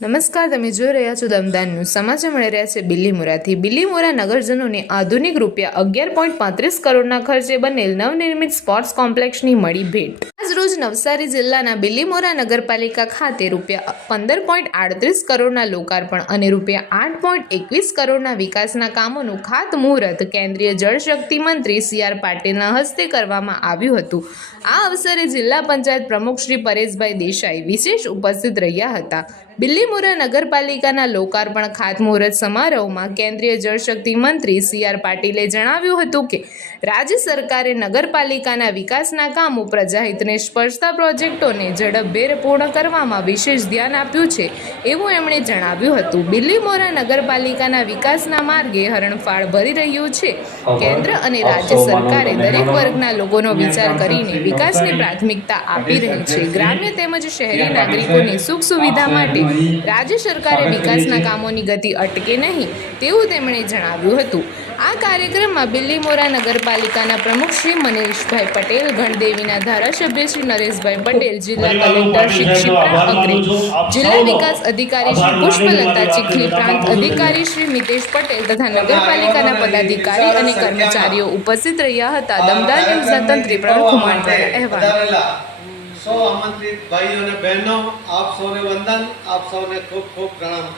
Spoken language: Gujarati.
નમસ્કાર, તમે જોઈ રહ્યા છો દમદાન ન્યૂઝ. સમાચાર મળી રહ્યા છે બિલીમોરાથી બિલીમોરા નગરજનોને આધુનિક રૂપિયા અગિયાર પોઈન્ટ પાંત્રીસ કરોડના ખર્ચે બનેલ નવનિર્મિત સ્પોર્ટ્સ કોમ્પ્લેક્ષની મળી ભેટ. રોજ નવસારી જિલ્લાના બિલીમોરા નગરપાલિકા ખાતે રૂપિયા પંદર પોઈન્ટ આડત્રીસ કરોડના લોકાર્પણ અને રૂપિયા આઠ પોઈન્ટ એકવીસ કરોડના વિકાસના કામોનું ખાતમુહૂર્ત કેન્દ્રીય જળશક્તિ મંત્રી સી આર પાટીલના હસ્તે કરવામાં આવ્યું હતું. આ અવસરે જિલ્લા પંચાયત પ્રમુખ શ્રી પરેશભાઈ દેસાઈ વિશેષ ઉપસ્થિત રહ્યા હતા. બિલ્લીમોરા નગરપાલિકાના લોકાર્પણ ખાતમુહૂર્ત સમારોહમાં કેન્દ્રીય જળશક્તિ મંત્રી સી આર પાટીલે જણાવ્યું હતું કે, રાજ્ય સરકારે નગરપાલિકાના વિકાસના કામો પ્રજાહિતને સ્પર્શતા પ્રોજેક્ટોને ઝડપભેર પૂર્ણ કરવામાં વિશેષ ધ્યાન આપ્યું છે એવું એમણે જણાવ્યું હતું. બિલીમોરા નગરપાલિકાના વિકાસના માર્ગે હરણફાળ ભરી રહ્યું છે. કેન્દ્ર અને રાજ્ય સરકારે દરેક વર્ગના લોકોનો વિચાર કરીને વિકાસની પ્રાથમિકતા આપી રહી છે. ગ્રામ્ય તેમજ શહેરી નાગરિકોની સુખ સુવિધા માટે રાજ્ય સરકારે વિકાસના કામોની ગતિ અટકે નહીં તેવું તેમણે જણાવ્યું હતું. આ કાર્યક્રમમાં બિલ્લીમોરા નગરપાલિકાના પ્રમુખ શ્રી મનીષભાઈ પટેલ ગણદેવીના ધારાસભ્ય શ્રી નરેશભાઈ પટેલ જિલ્લા કલેક્ટર શ્રી ક્ષિપ્રા અગ્રે જિલ્લા વિકાસ અધિકારી શ્રી પુષ્પલતા ચીખલી પ્રાંત અધિકારી શ્રી મિતેશ પટેલ તથા નગરપાલિકાના પદાધિકારી અને કર્મચારીઓ ઉપસ્થિત રહ્યા હતા. દમદાર ન્યૂઝના તંત્રી પ્રણવ કુમાર દ્વારા અહેવાલ. સૌ આમંત્રિત ભાઈઓ અને બહેનો આપ સૌને વંદન આપ સૌને ખૂબ ખૂબ પ્રણામ.